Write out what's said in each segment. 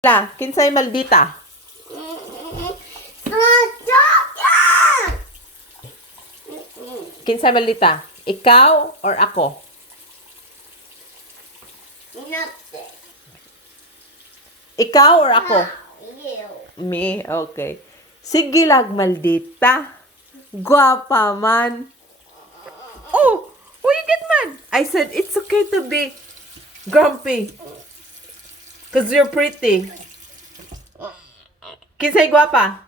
Kinsay maldita? Kinsay maldita? Ikaw or ako? Ikaw or ako? Me, okay. Sige lang, maldita. Guwapa man. Oh, why you get mad? I said it's okay to be grumpy. Cause you're pretty. Kinsay guwapa?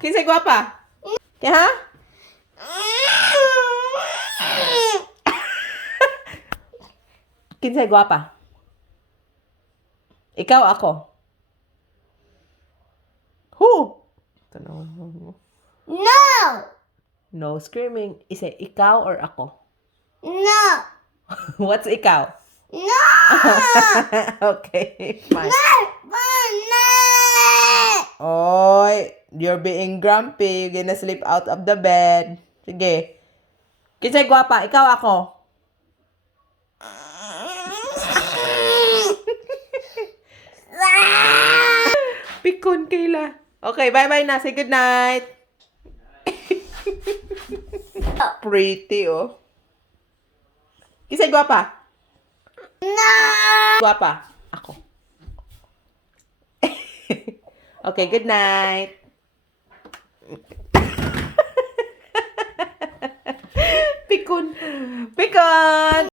Kinsay guwapa? Ha? Kinsay guwapa? Ikaw, ako. Who? No! No screaming. Isa, ikaw or ako? No! What's ikaw? No! Okay, fine. No! Oy, you're being grumpy. You're gonna sleep out of the bed. Sige. Kinsay guwapa? Ikaw, ako? Pikon, Kayla. Okay, bye-bye na. Say good night. Pretty, oh. Kinsay guwapa? No! Guwapa? Ako. Okay, good night. Pikon. Pikon!